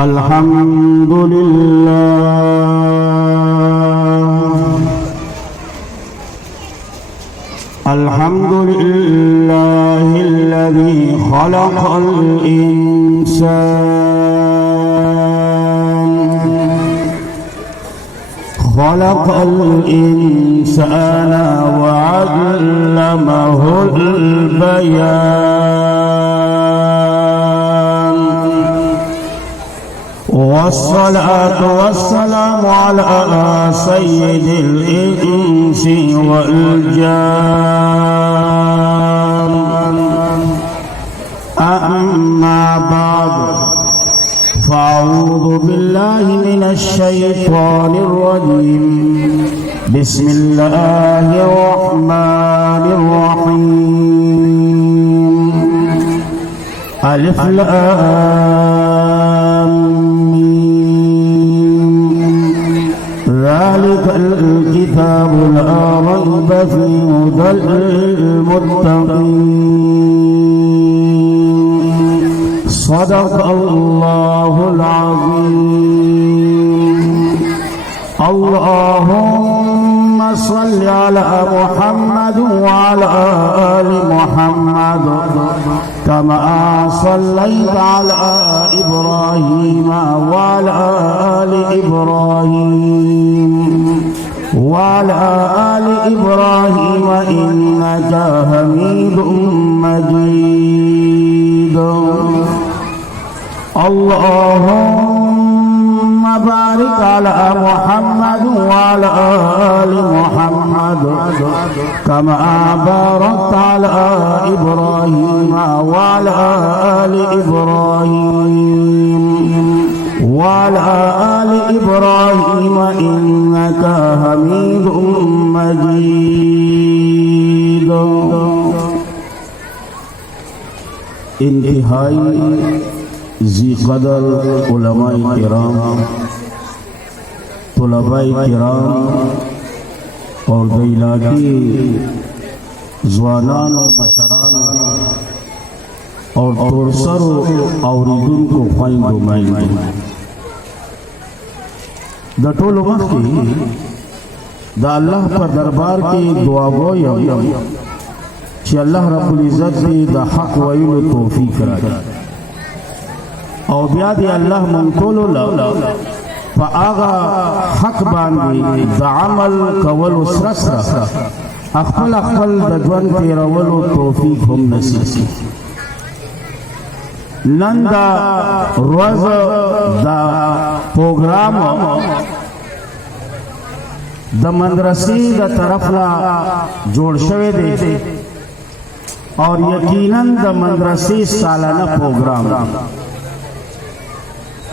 अल्हम्दुलिल्लाहिल्लज़ी खलक़ल इंसान वअल्लमहुल बयान वस्सलातु वस्सलामु अला सय्यिदिल इंसी वल जान अम्मा बाद फ़अऊज़ु बिल्लाहि मिनश शैतानिर रजीम बिस्मिल्लाहिर रहमानिर रहीम अलिफ लाम मीम ज़ालिकल किताबु ला रैब फीहि हुदल लिल-मुत्तक़ीन सदक़ल्लाहुल अज़ीम अल्लाहुम्मा सल्लि अला मुहम्मद व अला आलि मुहम्मद कमा सल्लैता अला इब्राहीम व अला आलि इब्राहीम व अला आलि इब्राहीम इन्नका हमीदुम मजीद अल्लाहुम्मा बारिक अला मुहम्मद व अला आलि मुहम्मद कमा बारकता अला इब्राहीम व अला आलि इब्राहीम व अला आलि इब्राहीम इन्नका हमीदुम मजीद। इंतहाई जी कदर उलमाए किराम, तुलबाए किराम और इलाकी जवानान और मशरान और तोड़सर और को ख्वाइन दुमाइन द टोल की द अल्लाह पर दरबार की दुआ गोयम कि अल्लाह रब्बुल इज्जत ने द हक वइल तौफीक राखी और बियाद अल्लाह मंतोलो आगा हक बांधी द अमल कवल उसरसरा अखल अखल दजवन तेरवल तौफीक हम नसीब नंदा रोज द प्रोग्राम द मदरसे द तरफला जोड़ शवे दे और यकीनन द मदरसे सालाना प्रोग्राम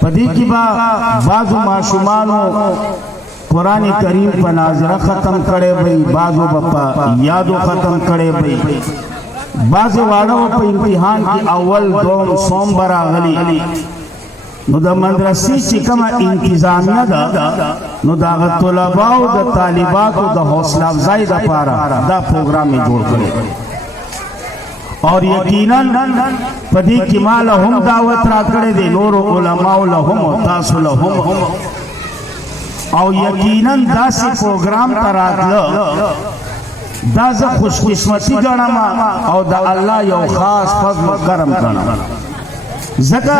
पदी की बाजू माशुमानो कुरान करीम पर नाज़रा ख़त्म करे भई, बाजू बप्पा यादो ख़त्म करे भई, बाजू वालों पर इम्तिहान की अव्वल दोम सोमवार गली नो द मदरसे चिकमा इंतजामिया नो द तुलबाओ द तालिबात द हौसला अफजाई द पारा द प्रोग्राम में जोड़ करे और यकीनन पदी की माल हम दावत रा करे दे नूर उलमाओ लहुम तासु लहुम और यकीनन दास प्रोग्राम तरातल दास खुशकिस्मती गणमा और द अल्लाह यो खास फज़ल करम गणमा ज़का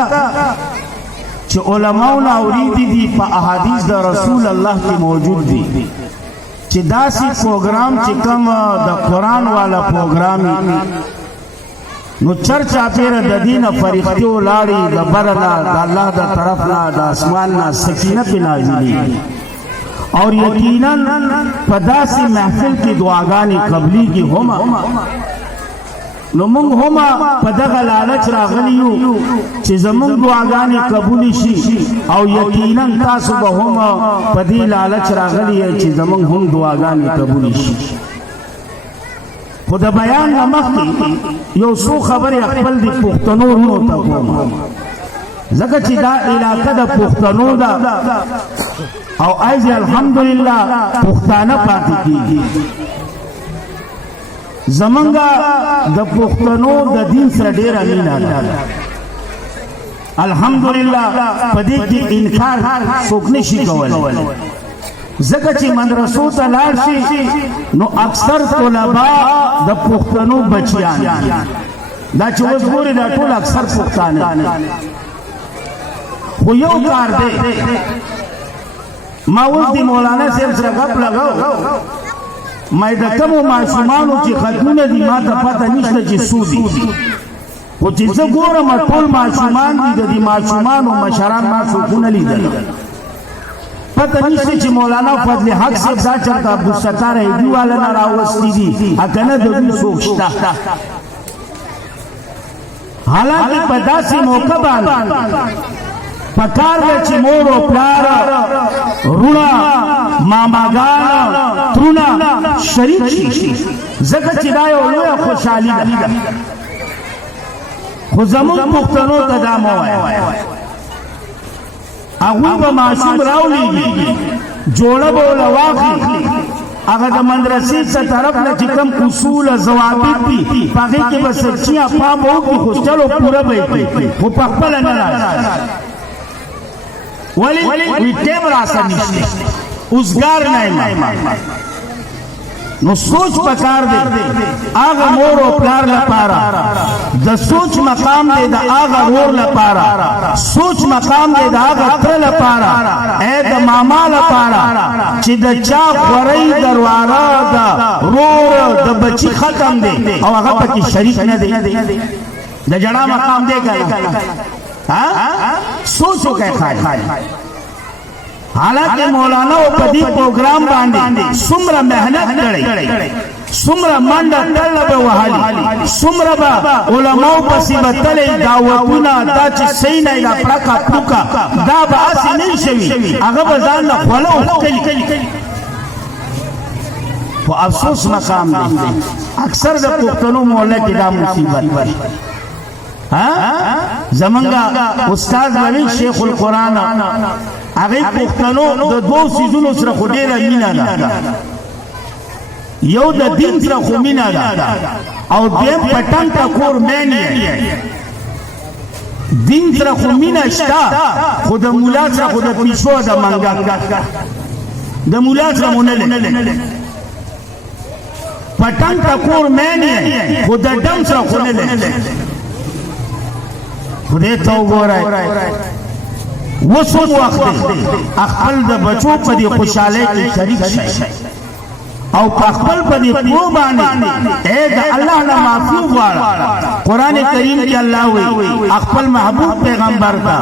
च उलमाओ ना औरीदी दी पा अहादीस द रसूल अल्लाह की मौजूद दी च दासी प्रोग्राम च कम द कुरान वाला प्रोग्राम नो चर्चा पेर द दीन फरिख्तियो लाड़ी द बरना द अल्लाह द तरफना द आसमान ना सकीना पे नाज़िली और यकीनन पदासी महफिल की दुआगानी कबली की होमा नो मुंग होमा पदग लालच रागलियो चे जमुंग दुआगानी कबूली शी और यकीनन तासु होमा पदी लालच रागली है चे जमुंग हम दुआगानी कबूली शी खुद बयान नमक यो सो खबर अकबल दी पुख्तनो नो तकोमा जगह ची दा इलाका दा पुख्तनो दा और आज अल्हम्दुलिल्लाह पुख्ताना पाती की जमंगा द पुख्तनो द दीन सर डेरा मीना الحمدلله په دې کې انکار څوک نشي کولی ځکه چې مدرسو ته لاړ شي نو اکثر طلبا د پښتنو بچیان دا چې اوس ګورې دا ټول اکثر پښتانه خو یو کار دی ما اوس د مولانا صاحب سره غپ لګاو ما د کومو ماشومانو چې ختمونه دي ما ته پته نشته چې څو دي خو چې زه ګورم ټول ماشومان دي د دې ماشومانو مشران ما څوک نه لیدل پته نشته چې مولانا فضل حق صاحب دا چرته عبدالستار ایدي والا نه راوستي دي کنه د دوی څوک شته حالانکه په داسې موقع باندې پکار ده چې مور او پلار رونه ماماګان ترونه شریک شي ځکه چې دا یو لویه خوشحالي ده خو زموږ پښتنو ته دا مه وایه هغوی به ماشوم راولیږي جوړه به ورله واخلي هغه د مدرسې څه طرف نه چې کوم اصول ضوابط دي په هغې کې به سرچینه پام وکړي خو چلو پوره به یې کړي خو په خپله نه راځي ولې وی ټیم راسه نشته اوزګار نه یم نو سوچ پکار دی هغه مور او پلار لپاره د سوچ مقام دی د هغه رور لپاره سوچ مقام دی د هغه تره لپاره اے د ماما لپاره چې د چا خورۍ درواره د رور د بچي ختم دی او هغه پکې شریک نه دی د جړا مقام دی که سوچ وکړئ خالی حالانکه مولانا په دې پروګرام باندې څومره محنت کړی څومره منډه تله به وهلي څومره به علماو پسې به تللی دعوتونه دا چې صحیح نه دا پړکه پړوکه دا به هسې نه شوي هغه به ځان له خوله وښکلي خو افسوس مقام دی اکثر د پښتنو محله کې دا مصیبت دی زمونږ استاد وویل شیخ القرآن هغې پښتنو د دوو څیزونو سره خو ډېره مینه ده یو د دین سره خو مینه ده او دویم پټنګ ټکور مین یې دین سره خو مینه شته خو د مولا سره خو د پیشو د منګک د مولا سره مو نه لري پټنګ ټکور مین یې خو د ډم سره خو نه لري خدای ته وګورئ اوس هم وخت دی خپل د بچو په دې خوشحالۍ کې شریک شئ او په خپل په دې پلو باندې ای د الله نه معافي وغواړه قرآن کریم کې الله وایي خپل محبوب پیغمبر ته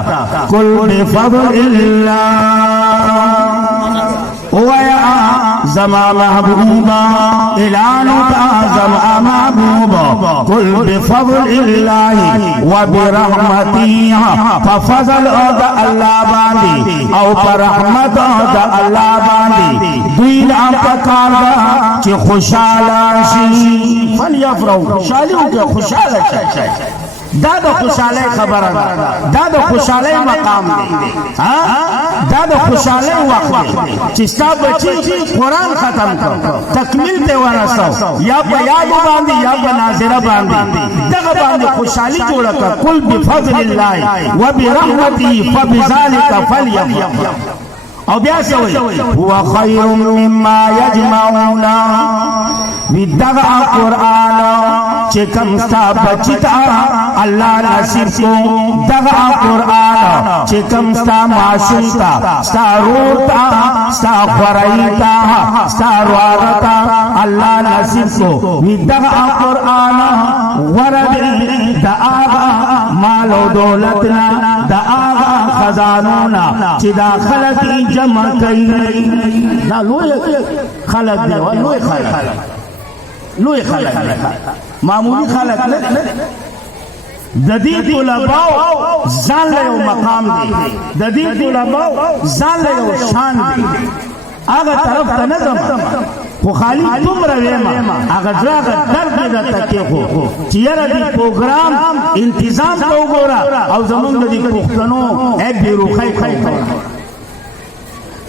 قل بفضل الله ويا زما محبوبا اعلانك زما محبوبا قل بفضل الله وبرحمته ففضل الله باندې او برحمت الله باندې دوی لا پکار چې خوشاله شي فليفرحوا خوشالو کې خوشاله شي دا د خوشحالۍ خبره ده دا د خوشحالۍ مقام دی دا د خوشحالۍ وخت دی چې ستا بچي قرآن ختم کړ تکمیل ته ورسو یا په یادو باندې یا په ناظره باندې دغه باندې خوشحالي جوړه کړه قل بفضل الله وبرحمته فبذلك فليفرحوا او بیا سوئی هو خیر مما یجمعون ودغه قرآن چې کوم ستا بچی ته الله نصیب کو دغه قرآن چې کوم ستا معصوم ته ستا رور ته ستا خورۍ ته ستا رواره ته الله نصیب کو ودغه قرآن ورد د هغه مال او دولت نه د هغه خزانو نه چې دا خلک جمع کوي دا لوی خلک دی لوی خلک معمولی خلک نه د دې طلباو ځان له یو مقام دی د دې طلباو ځان له یو شان دی هغه طرف ته نه ځم خو خالی دومره ویمه هغه زړه هغه درد مې درته کېښو چې یاره دې پروګرام انتظام ته وګوره او زمونږ د دې پښتنو بېروخۍ ته وګوره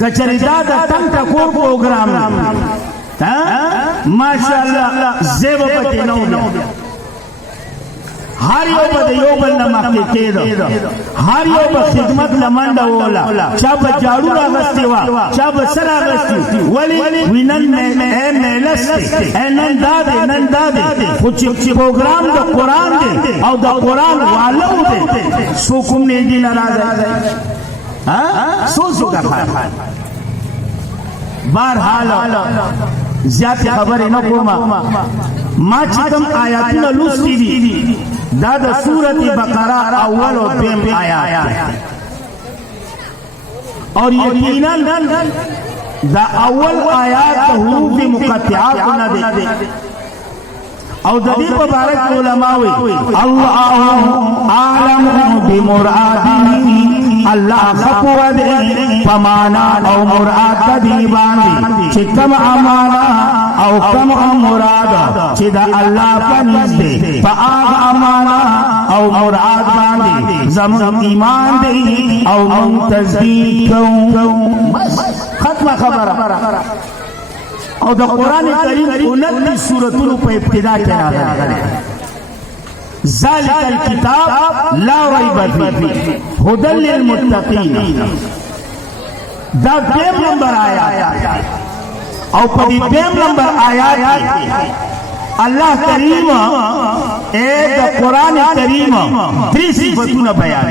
کچری دا د تنگ ټکور پروګرام ماشاءالله زیب پکې نه و هر یو به د یو بل نه مخکې کېده هر یو به خدمت له منډه ووله چا به جاړو راغستې وه چا به څه راغستي ولې وي نن مېلس دی نن دا دی نن دا دی خو چې پروګرام د قرآن دی او د قرآن والو دی څوک هم نیږدې نه راځي سوچو کا خان بہرحال زیادہ خبر نہ کوما ما چکم آیاتنا لستی دی دا دا سورت بقرہ اول و دیم آیات اور یقینا دا اول آیات حروف مقطعات نہ دے او د دې په باره کې علما وایي الله اعلم بمراده الله خپو دې پمانا او مراد دې باندې چې کوم امانا او کوم مراد چې دا الله پنځ دې په هغه امانا او مراد باندې زموږ ایمان دې او موږ تصدیق کوو ختم خبره او د قرآن کریم 29 سورتونو په ابتدا کې راغلي ذالک الکتاب لا ریب فیه هدی للمتقین دا دیم نمبر آیات او په دې دیم نمبر آیات کې الله کریم د قرآن کریم درې صفاتونه بیان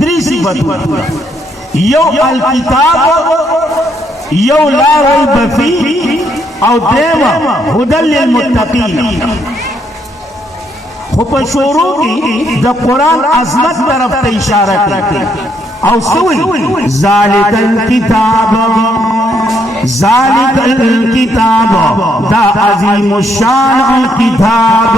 درې صفاتونه یو الکتاب یو لا ریب فیه او دیمه هدی للمتقین خو په شروع کې د قرآن عظمت طرف ته اشاره کوي او سوی ذالک الکتاب دا عظیم الشان کتاب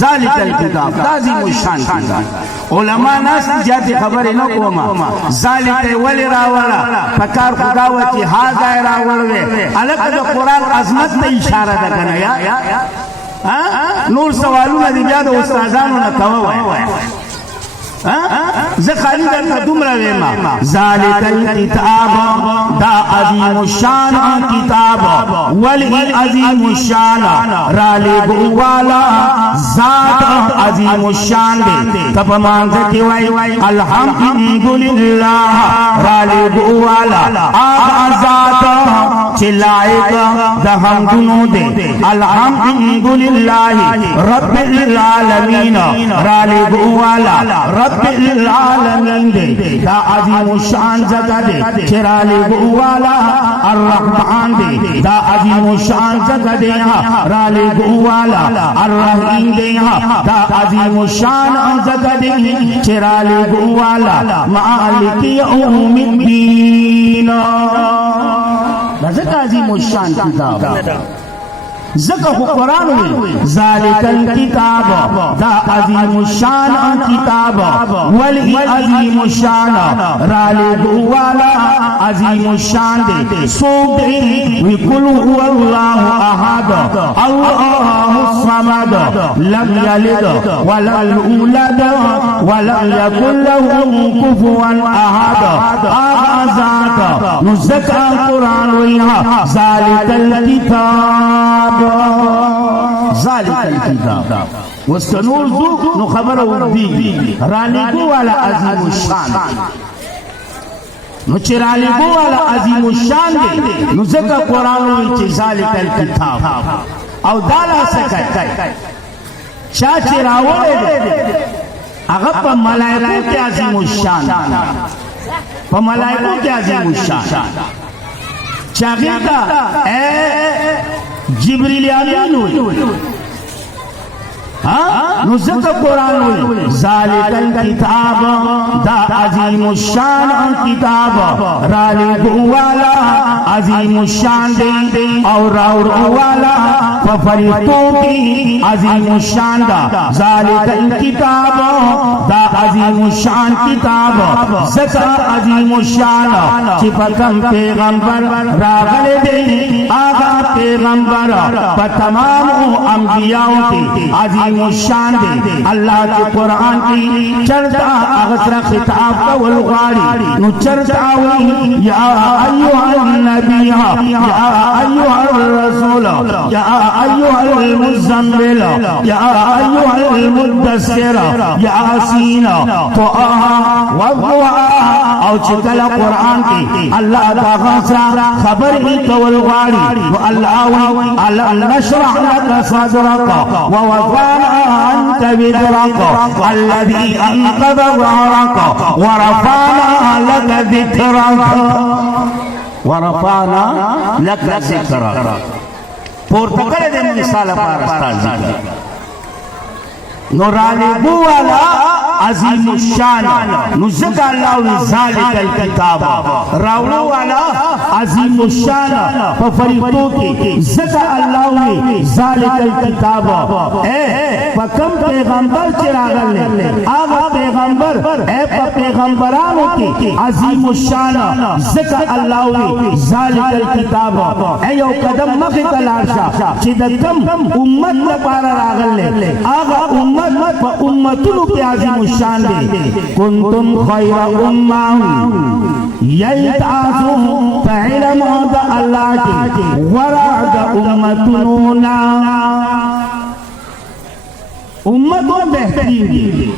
ذالک الکتاب دا عظیم الشان کتاب علماء ناس جاتی خبر نہ کوما ذالک ولی راولا پکار خداوتی هاذا راولوے الک د قرآن عظمت ته اشاره ده کنه یا نور سوالونه دی بیا د استادانو نه کوي زه خالی درته دومره ویما ذالک الکتاب دا عظیم الشان کتاب ولی عظیم الشان را لګو والا ذات عظیم الشان دی تب مانځ کی وای الحمدللہ را لګو والا هغه ذات چې لایق د حمدونو دی الحمدللہ رب العالمین را لګو والا رب العالمین دے دا عظیم الشان زکا دے چرالی گوالا الرحمن دے دا عظیم الشان زکا دے رالی گوالا الرحیم دے دا عظیم الشان زکا دے چرالی گوالا مالک یوم الدین دا زکا عظیم الشان کتاب زکا قرآن ہوئی ذالک الکتاب دا عظیم الشان کتاب ولی عظیم الشان رالی گوالا عظیم الشان دے سوک دے وکل هو اللہ احد اللہ الصمد لم یلد ولم یولد ولم یکن له کفوا احد آغا ذات نزکا قرآن ہوئی ذالک الکتاب ذالک الکتاب وستنور ذو نو خبر وردی رالگو والا عظیم الشان نو چی رالگو والا عظیم الشان دے نو ذکر قرآن ہوئی چی ذالک الکتاب او دالا سکت شاہ چی راولے دے اگر پا ملائکو کے عظیم الشان پا ملائکو کے عظیم الشان چاگی کا اے جبریل امین ہوئی نو ذکر قرآن ہوئی ذالک الکتاب دا عظیم الشان کتاب رالی گوالا عظیم الشان دے اور راور والا ففرشتوں کی عظیم الشان دا ذالک الکتاب دا عظیم الشان کتاب زکا عظیم الشان چی پا کم پیغمبر راغل دے آغا پیغمبر پا تمام انبیاءوں کی عظیم الشان دے اللہ کے قرآن کی چرتا اغسر خطاب کا والغاری نو چرتا ہوئی یا ایوہ النبی یا ایوہ الرسول یا ایوہ المزمل یا ایوہ المدسر یاسین او چکل قرآن کی اللہ تغسر خبر ہی کول غاری و اللہ نشرح لك صدرك ووضعنا عنك وزرك الذي انقض ظهرك ورفعنا لك ذكرك پورتکل دے مثال پارستان ذکر نورانی بوالا عظیم الشان نزد اللہ ذالک الکتاب راولو والا عظیم الشان ففریقوں کی زد اللہ ذالک الکتاب فکم پیغمبر چراغل لے آغا پیغمبر پا پیغمبرانوں کی عظیم الشان زد اللہ ذالک الکتاب یو قدم مخت الارشا چیدہ کم امت لپارا راغل لے آغا امت پا امتنو کی عظیم الشان دے کنتم خیر امہ یلتعاثو فعلم دا اللہ کی ورد امتنونا امتو بہترین دی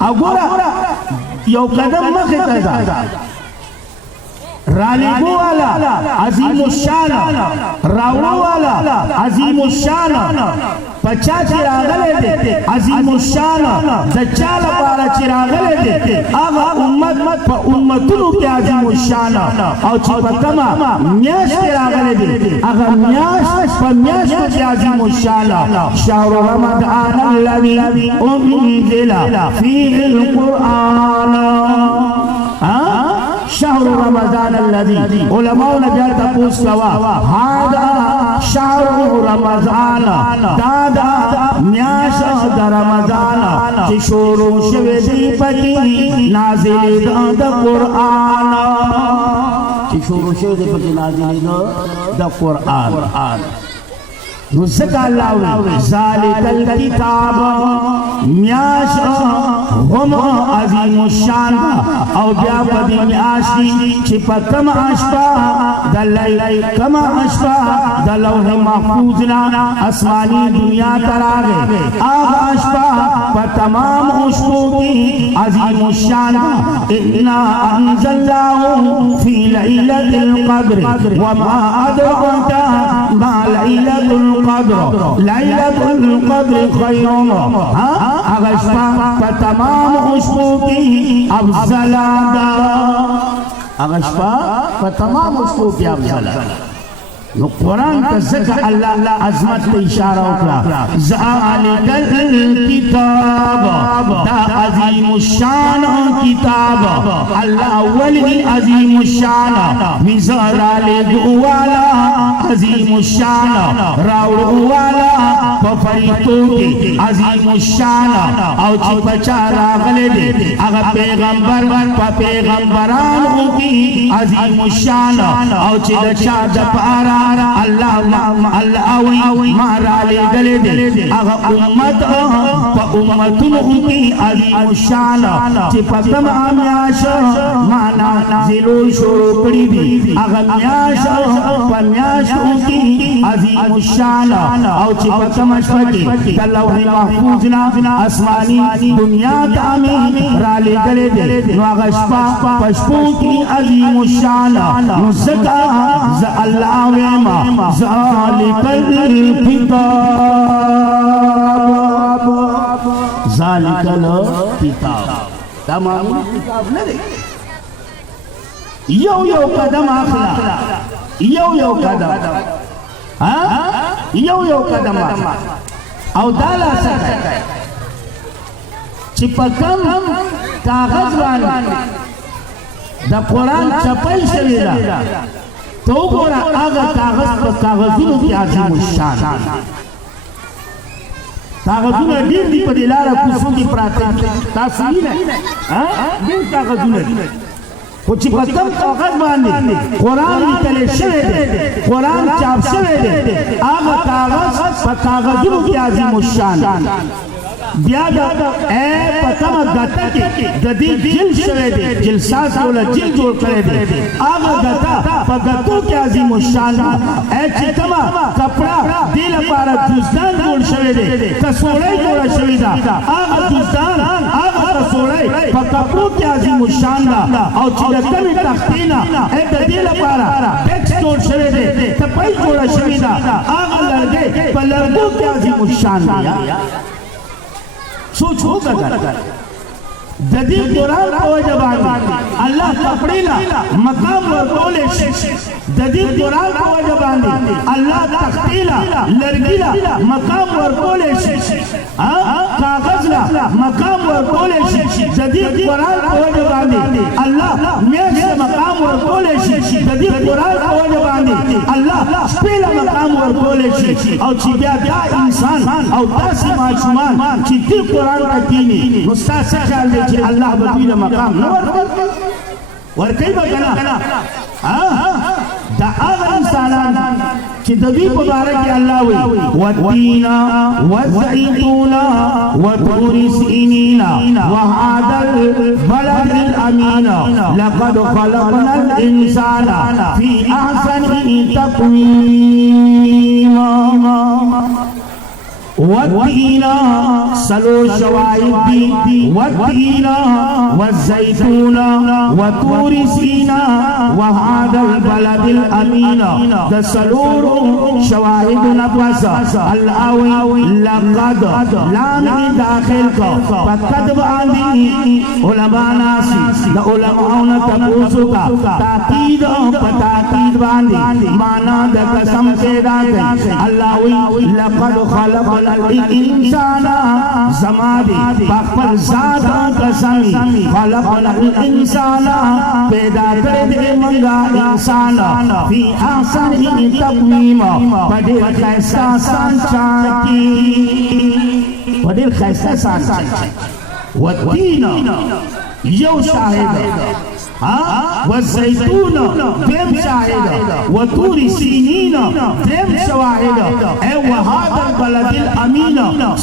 اگورا یو قدم مخت ازا رالیبو والا عظیم الشان راولو والا عظیم الشان پچا چراغلے دے عظیم الشان دجال پارا چراغلے دے آغا امت پا امتنو کی عظیم الشان او چی پا کما میاش چراغلے دے آغا میاش پا میاش کی عظیم الشان شہر رمضان الذی انزل فیہ القرآن شهر رمضان الذي علماء نجار تپوس کوا هذا شهر رمضان دادا میاش دا رمضان چی شورو شوی دی پکی نازل دا قرآن چی شورو شوی دی پکی نازل دا قرآن نزد اللہ ذالک الکتاب میاش غم عظیم الشان او بیا پدی میاشی چی پا کم اشپا کم اشپا دا لوح محفوظنا اسمانی دنیا تراغے آغا اشپا پا تمام اشپو کی عظیم الشان انا انزلناہو فی لیلت القدر وما ادرکتا ما لیلت القدر لیلت القدر خیرون اغشپا پا تمام اشپو کی افضلا دا اغشپا پا تمام اشپو کی افضلا نو قرآن کا ذکر اللہ عظمت تے اشارہ اکلا ذالک الکتاب دا عظیم الشان کتاب اللہ ولی عظیم الشان وزرال دعوالا عظیم الشان راوڑوالا ففریقوں کی عظیم الشان او چی پچا راغلے دے اگر پیغمبر پا پیغمبرانوں کی عظیم الشان او چی دچا دپارا اللہ آوی مارا لے گلے دے اگا امت پا امتنو کی عظیم الشان چی پا کم آمیاش مانا زلو شروع کری دی اگا میاش پا میاش کی عظیم الشان او چی پا کم اشفتی تلوح محفوظنا اسمانی دنیا تامی را لے گلے دے نو اگا شپا پشپو کی عظیم الشان نزدہ اللہ آوی ذالک الکتاب ذالک الکتاب تمام کتاب نہ دے یو قدم آخلا یو قدم یو قدم آخلا او دالا سکتا ہے چپکم کاغذ وانی دا قرآن چپائی شویدہ تو گورا آغا کاغذ پا کاغذوں کی عظیم الشان کاغذونه ډېر دي په دې لاره کوڅو کې پراته دي تاسو وینئ ډېر کاغذونه دي خو چې په کوم کاغذ باندې قرآن لیکلی شوی دی قرآن چاپ شوی دی هغه کاغذ په کاغذونو کې عظیم الشان بیا د په کومه ګټه کې د دې جل شوی دی جلساز ولا جل جوړ کړی دی هغه ګټه په ګټو کې عظیم الشان چې کومه کپړه دې لپاره جوزدان جوړ شوی دی کڅوړی جوړه شوې ده هغه جوزدان هغه کڅوړی په کپړو کې عظیم الشان ده او چې د کومې تختې نه د دې لپاره ډیکس جوړ شوی دی تپۍ جوړه شوې ده هغه لرګی په لرګو کې عظیم الشان دی سوچ ہوگا د دې قرآن په وجه باندې الله کپړې لا مقام ورکولی شي د دې قرآن په وجه باندې الله تختې لا لرګي لا مقام ورکولی شي کاغذ لا مقام ورکولی شي د دې قرآن په وجه باندې الله میاشت مقام ورکولی شي د دې قرآن په وجه باندې الله شپې لا مقام ورکولی شي او چې بیا دا انسان او داسې ماشومان چې دې قرآن ته کښېني نو ستاسو خیال دی چې الله به دوی له مقام نه ورکوي به که نه دا هغه انسانان چې د دوی په باره کې الله وایي والتین والزیتون وطور سینین وهذا البلد الامین لقد خلقنا الانسان فی احسن تقویم والتین سلور شوائب دی والتین والزیتون وطور سینا وهذا البلد الامین دا سلور شواہد نفس الاوی لقد لامی داخل کو فقد باندی علماء ناسی دا علماء تپوسو کا تاقید پتاقید باندی مانا دا قسم پیدا گئی اللہ وی لقد خلق الانسان زمادی پاکپل ذات قسمی خلقنا الانسان پیدا کردے منگا انسان فی احسن تقویم پدیر خیستہ سانچاکی پدیر خیستہ سانچاکی والتین یو شاہد والزیتون دیم شاہد وطور سینین دیم شواہد وهذا البلد الامین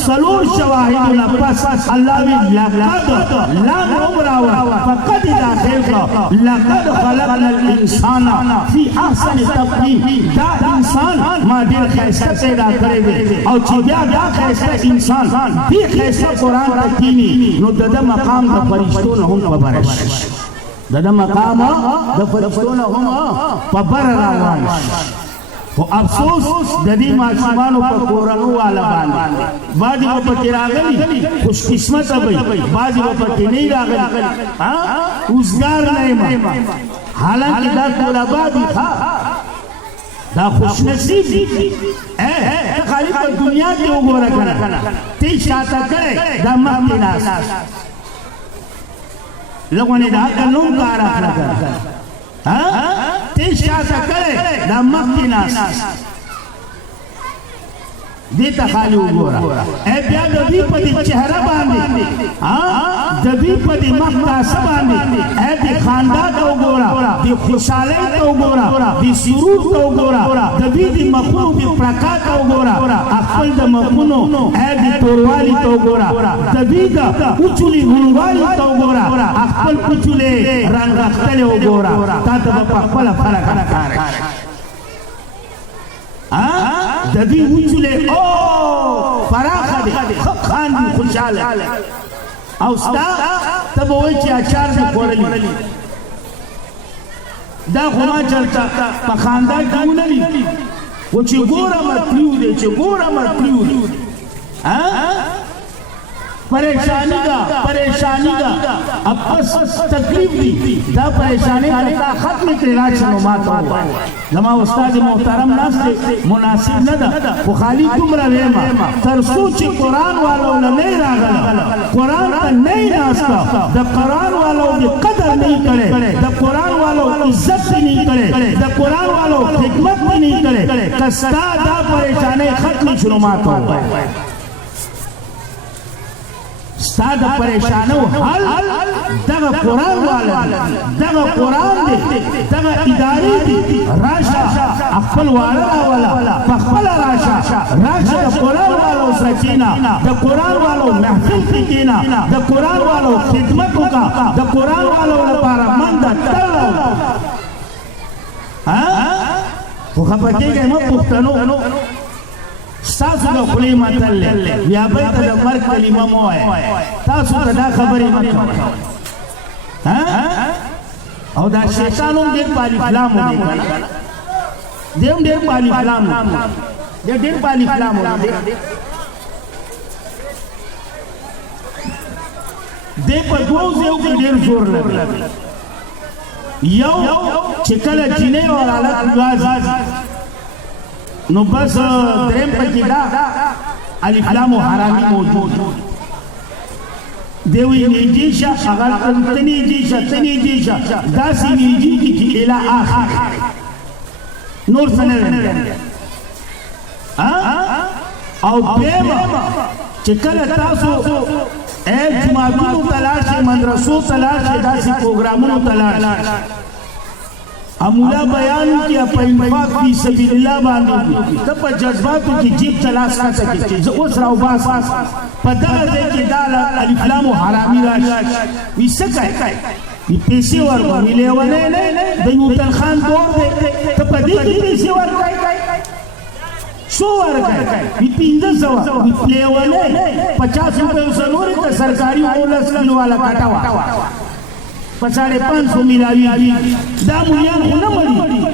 سلور شواہد نفس اللہ بی لقد لام عمراوہ فقد داخل کا لقد خلقنا الانسان فی احسن تقویم دا انسان ما دیر خیستہ پیدا کرے گے اور چیدیا دا خیستہ انسان دی خیستہ قرآن تکینی نو دا مقام دا فرشتون ہم پبرش دا مقام دا فرشتون هم پبر راوان خو افسوس د دې ماشومانو په کورنو والا باندې بعضې به پکې راغلي خوش قسمته به بعضې به پکې نه راغلي اوزګار نه یم حالانکې دا طلبا دي دا خوش نصیب دي ته خالي په دنیا کې وګوره که نه ته شاته کړی دا مخکې ناست لغونې د حق نوم کار اخله ته شاته کړی دا مخکې ناست دې ته خالي وګوره بیا د دوی په دې چهره باندې د دوی په دې مخ تاسه باندې دې خندا ته وګوره دې خوشحالۍ ته وګوره دې سرور ته وګوره د دوی د مخونو دې پړکا ته وګوره خپل د مخونو دې توروالي ته وګوره د دوی د اوچولي غونوالي ته وګوره خپل کوچولې رنګ راختلې وګوره تا ته به په خپله فرق ښکاري د دوی وچولې فراخه دی خاندي خوشحاله او ستا ته به وایي چې اچار دې خوړلي دا خو ما چلته په خندا کې ونه لي خو چې ګوره مطلوب دی چې ګوره مطلوب دی پریشانی دا اب بس تکلیف دی دا پریشانی دا ختم کری راچنو ماتا ہوا زما استاد محترم ناستے مناسب ندا وہ خالی تم رویما ترسو چی قرآن والو نہیں راغلا قرآن کا نہیں ناستا دا قرآن والو دی قدر نہیں کرے دا قرآن والو عزت نہیں کرے دا قرآن والو حکمت نہیں کرے کستا دا پریشانی ختم شنو ماتا ہوا ستا د پریشانو حل دغه قرآن والا دغه قرآن دی دغه ادارې دي راشه خپل واړه راوله په خپله راشه د قرآن والو سره کښېنه د قرآن والو محفل کې کښېنه د قرآن والو خدمت وکړه د قرآن والو لپاره منډه تل خو خفه کېږئ مه پښتنو ستاسو د خولې متل دی بیا بل ته د مرګ کلمه مه وایئ تاسو ته دا خبرې مه کوئ او دا شیطان هم ډېر پالیفلام و دی که نه دی هم ډېر پالیفلام و دی ډېر پالیفلام و دی دی په دوو ځایو کې ډېر زور لري یو چې کله جینۍ او حالت وازي نو بس دریم پکې دا الف لام حرامي موجود دی وی نیجیشا اگر تنیجیشا داسې نیجیږي چې الی آخر نور څه نه او بیم چې کله تاسو جماعتونو ته لاړ شئ مدرسو ته لاړ شئ داسې پروګرامونو ته لاړ شئ مولا بیان کیا په انفاق فی سبیل الله باندې ته په جذباتو کې جیب تلاش کاته کې زه اوس راو باس په دغه ځای کې دا الف لام حرامي راشي وي څه کوي وي پیسې ورکوي وي لیونی نه د یوتن خان دور دی ته په دې کې پیسې ورکوي څو ورکوي وي 1500 وي لیونی 50 روپیو سره نورې ته سرکاري 19 کلو والا کاټه وا په 550 میلاوي دا مولیان خو نه مړي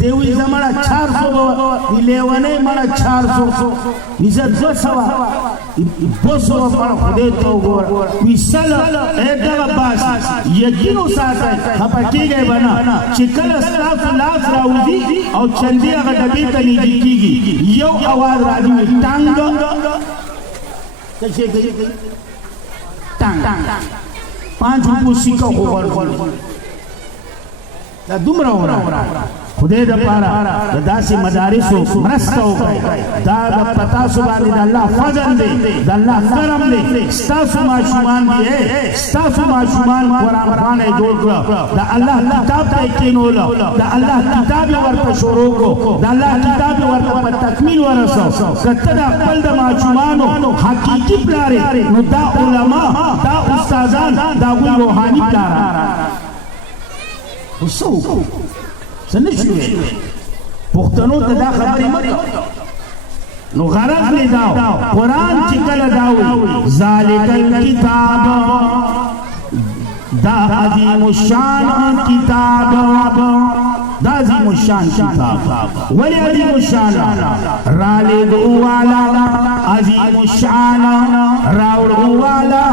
دی وی زه مړه 400 وي لیونی مړه 400 وي زه 200 مړه خدای ته وګوره وي سله دغه باس یقین وساتئ خفه کېږئ به نه چې کله ستاسو لاس راوځي او چندې هغه ډبې ته نږدې کېږي یو اواز راځي وي ټانګ څه شی کوي ټانګ 5 روپو سکه خو ورکړي دا دومره وره خدای د پاره د داسې مدارسو مرسته وکړئ دا د پتاسو باندې د الله فضل دی د الله کرم دی ستاسو ماشومان دي ستاسو ماشومان قرآن خوانی جوړ کړه د الله کتاب ته یې کېنولو د الله کتاب یې ورته شروع کړو د الله کتاب یې ورته په تکمیل ورسو که ته د خپل د ماشومانو حقیقي پلار نو دا علما دا استادان د هغوی روحاني پلاران اوس څه وکړو څه نه شو ویلی پښتنو ته دا خبرې مه کوه نو غرض مې دا قرآن چې کله دا وایي ذالک الکتاب دا عظیم الشان کتاب دا عظیم الشان کتاب ولی عظیم الشان را لیدو والا عظیم الشان راوڑو والا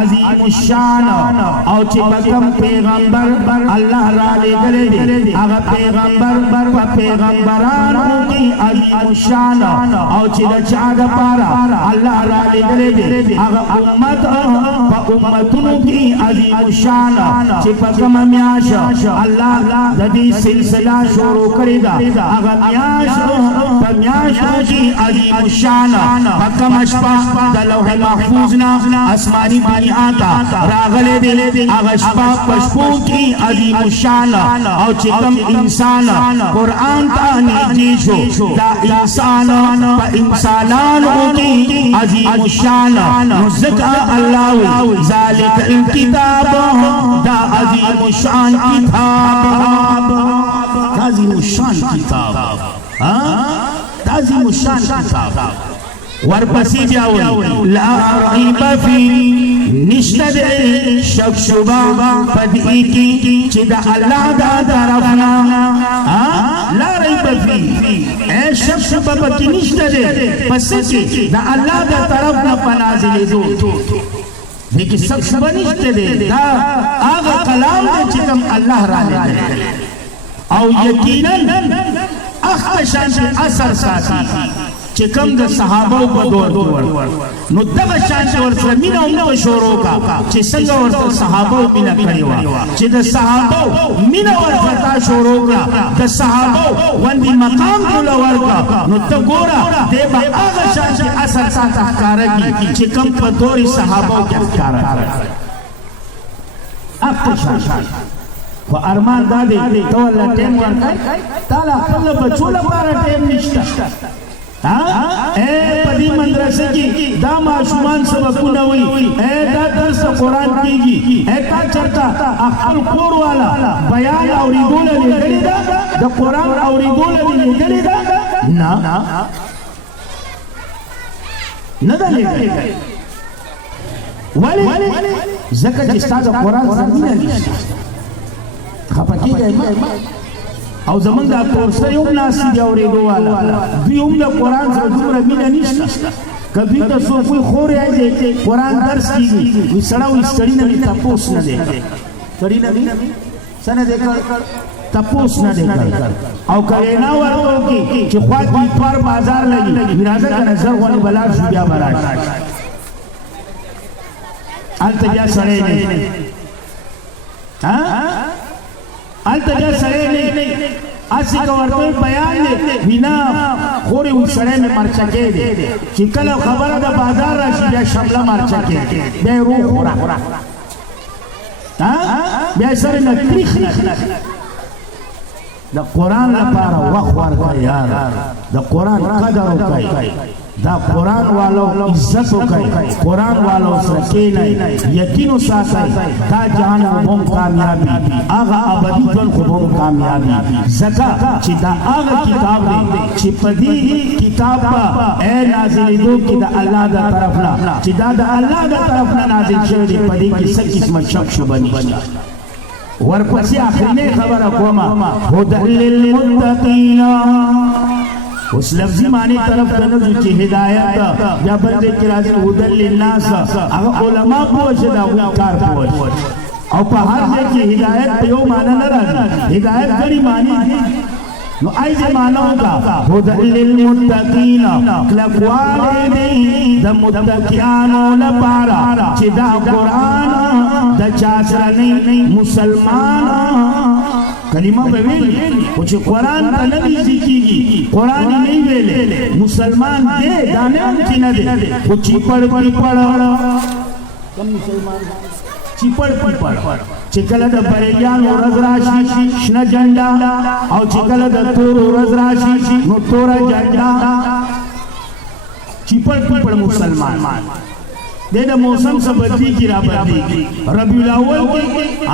عظیم الشان او چې بکم پیغمبر اللہ را لیدلے دی اگا پیغمبر پا پیغمبرانو کی عظیم الشان او چې دا چاگ پارا اللہ را لیدلے دی اگا امت پا امتنو کی عظیم الشان چې بکم میاش اللہ دا دی سلسلہ شروع کرے دا اگا میاش پا میاشو کی عظیم الشان بکم اشپا دا لوح محفوظنا اسمانی بنی آتا راغلے دے اگا شپا پشپو کی عظیم الشان او چکم انسان قرآن تا نیجی شو دا انسان پا انسانانو کی عظیم الشان نزکا اللہ ذالک الکتاب دا عظیم الشان کتاب دا عظیم الشان کتاب دا عظیم الشان کتاب ورپسی بیاوی لا رئیب فی نشتد شک شبا پدئی کی چی دا اللہ دا طرفنا لا رئیب فی اے شک شبا پکی نشتد پس کی دا اللہ دا طرفنا پنازل دو لیکن شک شبا نشتد دا آغا کلام دا چکم اللہ را لے او یقیناً اخت شان اثر ساتی چې کوم د صحابه په دور کې ور نو دغه شان ور سره مینه هم په شروع کا چې څنګه ورته صحابه مینه کړی و چې د صحابه مینه ورته شروع کا د صحابه باندې مقام ټول ورکا نو ته ګورا د هغه شان چې اثر سات ښکارا کی چې کوم په دور صحابه کې ښکارا اقشان و ارمان دادی تو الله ټیم ورکړ تعالی خپل بچو لپاره ټیم نشته پدی مدرسے کی دا معشومان سبقونه وی دا درس قرآن کیگی تا چرتا اخل کور والا بیان اوریدول لگلی دا دا قرآن اوریدول لگلی دا نا ندا لگلی ولی زکر جستا دا قرآن زمین نشتا خپا کی گئی او زمونږ دا کورسه یو ناسي دی اورېدو والا دوی هم د قرآن سره دومره مینه نشته که دوی ته څوک وایي خورې دی قرآن درس کېږي وایي سړه وایي ستړي نه مې تپوس نه دی ستړي نه مې څه نه دی کړ تپوس نه دی کړ او که وینا ورته وکړي چې خوا دې پر بازار لګي وایي راځه که نه زر غونې به لاړ شو بیا به راشي هلته بیا سړی نه آلتا جا سڑے نہیں آسی کا ورطوی بیان دے بینا خوری ان سڑے میں مرچکے دے چکل خبر دا بازار راشی بیا شملہ مرچکے دے بیا روح خورا بیا سر نکریخ دا قرآن لپارا وخور کا یار دا قرآن قدر کئی دا قرآن والو عزتو کئی قرآن والو سکینئی یقینو ساتئی دا جہانم بھوم کامیابی آغا ابدی جن کو بھوم کامیابی زکا چی دا آغا کتاب دے چی پدی کتاب با اے نازلی دو کی دا اللہ دا طرفنا چی دا اللہ دا طرفنا نازل شد پدی کی سکیس مشک شو بنی ورپسی آخرین خبر اقواما ہدن للمتقین اس لفظی معنی طرف تنظر چی ہدایت یا بندے کی راضی ہدن للناس اگر علماء پوشد آگوی کار پوش او پا ہر دے کی ہدایت پیو معنی نرازی ہدایت گری معنی نو ایسے معنی ہوگا ہدن للمتقین کلکوالے دیں دا متقیانو لپارا چی دا قرآن دا چاسرانی مسلمان کلمہ بویل کچھ قرآن تا نبی سیکھی گی قرآن نہیں ویلے مسلمان دے دانے ہم کی نہ دے وہ چپڑ پڑ کم مسلمان چپڑ پڑ چکل دا بریان و رزراشی شن جنڈا او چکل دا تور و رزراشی نو تور جنڈا چپڑ مسلمان دے دا موسم سا بدلی کی را بدلی ربیع الاول کی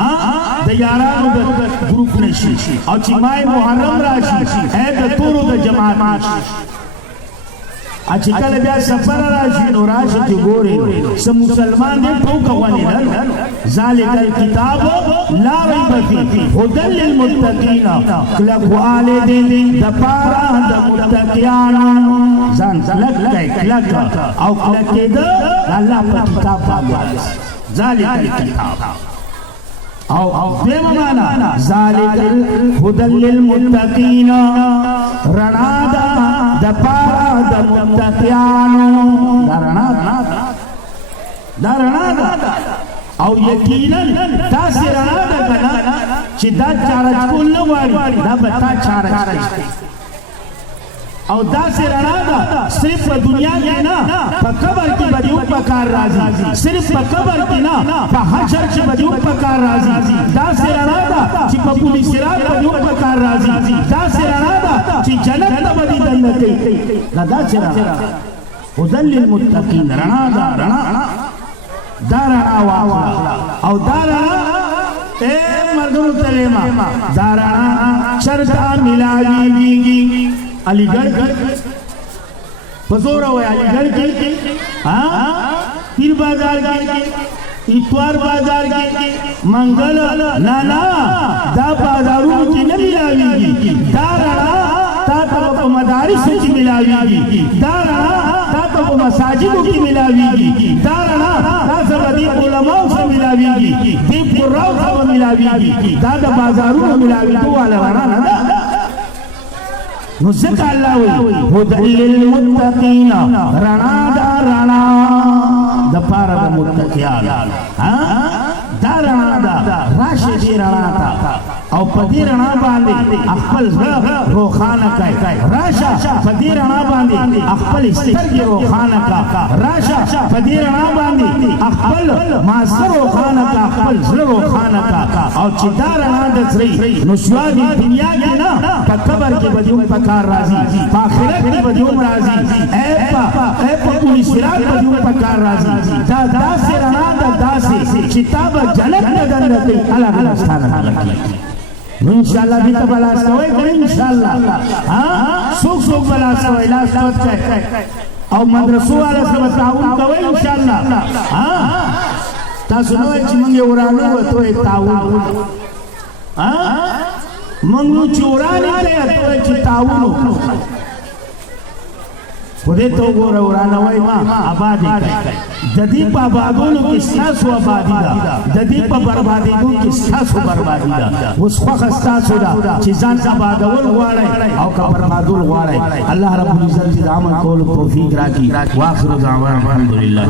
دا یارانو دا گروپ نشی او چی مائی محرم راشی اے دا تورو دا جماعت اچھی کل بیا سفر راشی نو راشی کی گوری سا مسلمان دے پوکا وانی لن ذالک الکتاب لا ریب فی ہدن للمتقین کلک آلے دے دا پارا دا متقیانا زان کلک او کلک دا اللہ پر کتاب باگا ذالک الکتاب او دیم مانا ذالک الہدن للمتقین رنا دا پارا دا متقیانو دا رنا دا او یقیناً دا سی رنا دا کنا چی دا چارج کول نواری دا بتا چارج کشتے او دا سی رنا دا صرف دنیا کی نا پا قبر کی بدیو پکار رازی صرف پا قبر کی نا پا حشر کی بدیو پکار رازی دا سی رنا دا چی پا پولی سرات بدیو پکار رازی دا سی رنا دا چی جنت دا بدی دنتی دا سی رنا ہدن للمتقین رنا دا رنا واقعا او دا رنا اے مردم تلیمہ دا رنا چرتا ملاوی گی علی گڑھ بزورہ ہوئے علی گڑھ کی پیر بازار کی اتوار بازار کی منگل نانا دا بازاروں کی نہ ملاوی گی دا رڑا تا تب مدارس کی ملاوی گی دا رڑا تا تب مساجدوں کی ملاوی گی دا رڑا تا سب دیب علماء سے ملاوی گی دیب قرآن سے ملاوی گی دا دا بازاروں ملاوی گی والا رڑا نو ذکر اللہ وی هدى للمتقین رنا دا رنا دا پارا دا متقیان دا رنا دا راشی دی رنا تا او پدی رنا باندی اخپل روخانہ کئی راشا پدی رنا باندی اخپل استرگی روخانہ کا راشا پدی رنا باندی اخپل ماسر روخانہ کا اخپل زر روخانہ کا او چدا رنا دزری نسوادی دنیا کی نا پا قبر کی بدیوم پکار رازی پا آخرت کی بدیوم رازی اے پا پولی سرات بدیوم پکار رازی دا دا سے رنا دا دا سے چتاب جنت ندن رکی اللہ رستانہ لکی انشاءاللہ بھی تو بلاس ہوئے کریں انشاءاللہ سوک سوک بلاس ہوئے لاس وقت کہے او مدرسو والا سے تعاون کوئے انشاءاللہ تا سنوئے چی منگے ورانو و توئے تعاون منگو چورانی تے توئے چی تعاونو خودے تو گو رورانوئی ماں آبادی کئی جدی پا آبادونو کستاسو آبادی دا جدی پا بربادی دو کستاسو بربادی دا اس خوخ استاسو دا چیزان آبادول غوارے او کا بربادول غوارے اللہ رب العزت عمل کول توفیق راکی واخر دعوان الحمدللہ